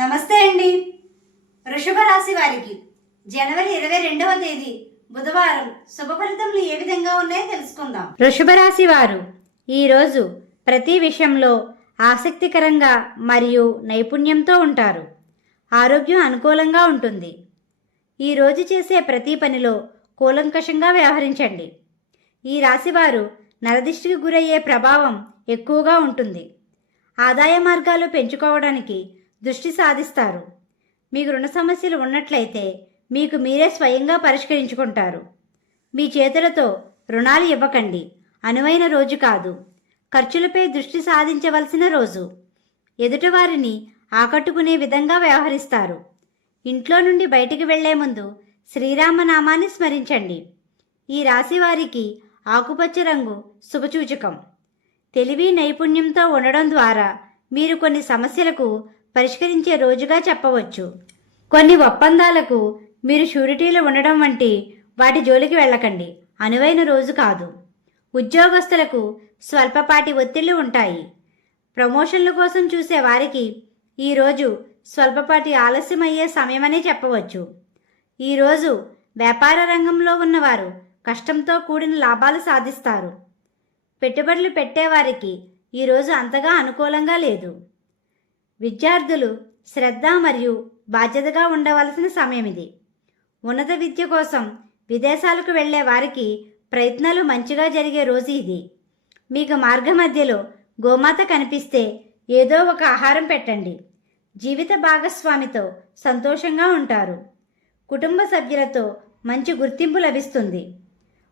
నమస్తే అండి. వృషభ రాశి వారికి జనవరి ఇరవై రెండవ తేదీ బుధవారం శుభ ఫలితములు ఏ విధంగా ఉన్నాయో తెలుసుకుందాం. వృషభ రాశి వారు ఈరోజు ప్రతి విషయంలో ఆసక్తికరంగా మరియు నైపుణ్యంతో ఉంటారు. ఆరోగ్యం అనుకూలంగా ఉంటుంది. ఈరోజు చేసే ప్రతి పనిలో కూలంకషంగా వ్యవహరించండి. ఈ రాశివారు నరదిష్టికి గురయ్యే ప్రభావం ఎక్కువగా ఉంటుంది. ఆదాయ మార్గాలు పెంచుకోవడానికి దృష్టి సాధిస్తారు. మీకు రుణ సమస్యలు ఉన్నట్లయితే మీకు మీరే స్వయంగా పరిష్కరించుకుంటారు. మీ చేతులతో రుణాలు ఇవ్వకండి. అనువైన రోజు కాదు. ఖర్చులపై దృష్టి సాధించవలసిన రోజు. ఎదుటివారిని ఆకట్టుకునే విధంగా వ్యవహరిస్తారు. ఇంట్లో నుండి బయటికి వెళ్ళే ముందు శ్రీరామనామాన్ని స్మరించండి. ఈ రాశి వారికి ఆకుపచ్చ రంగు శుభసూచకం. తెలివి నైపుణ్యంతో ఉండడం ద్వారా మీరు కొన్ని సమస్యలకు పరిష్కరించే రోజుగా చెప్పవచ్చు. కొన్ని ఒప్పందాలకు మీరు షూరిటీలు ఉండడం వంటి వాటి జోలికి వెళ్ళకండి. అనువైన రోజు కాదు. ఉద్యోగస్తులకు స్వల్పపాటి ఒత్తిళ్ళు ఉంటాయి. ప్రమోషన్ల కోసం చూసే వారికి ఈరోజు స్వల్పపాటి ఆలస్యమయ్యే సమయమనే చెప్పవచ్చు. ఈరోజు వ్యాపార రంగంలో ఉన్నవారు కష్టంతో కూడిన లాభాలు సాధిస్తారు. పెట్టుబడులు పెట్టేవారికి ఈరోజు అంతగా అనుకూలంగా లేదు. విద్యార్థులు శ్రద్ధ మరియు బాధ్యతగా ఉండవలసిన సమయం ఇది. ఉన్నత విద్య కోసం విదేశాలకు వెళ్ళే వారికి ప్రయత్నాలు మంచిగా జరిగే రోజు ఇది. మీకు మార్గ మధ్యలో గోమాత కనిపిస్తే ఏదో ఒక ఆహారం పెట్టండి. జీవిత భాగస్వామితో సంతోషంగా ఉంటారు. కుటుంబ సభ్యులతో మంచి గుర్తింపు లభిస్తుంది.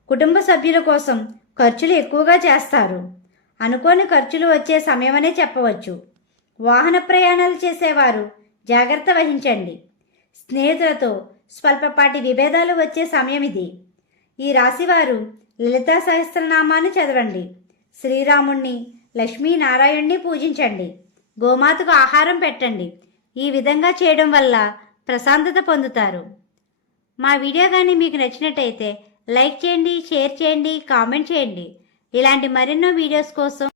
కుటుంబ సభ్యుల కోసం ఖర్చులు ఎక్కువగా చేస్తారు. అనుకోని ఖర్చులు వచ్చే సమయమనే చెప్పవచ్చు. వాహన ప్రయాణాలు చేసేవారు. జాగ్రత్త వహించండి. స్నేహితులతో స్వల్పపాటి విభేదాలు వచ్చే సమయం ఇది. ఈ రాశివారు లలితా సహస్రనామాన్ని చదవండి. శ్రీరాముణ్ణి లక్ష్మీనారాయణ్ణి పూజించండి. గోమాతకు ఆహారం పెట్టండి. ఈ విధంగా చేయడం వల్ల ప్రశాంతత పొందుతారు. మా వీడియో కానీ మీకు నచ్చినట్టయితే లైక్ చేయండి షేర్ చేయండి కామెంట్ చేయండి. ఇలాంటి మరెన్నో వీడియోస్ కోసం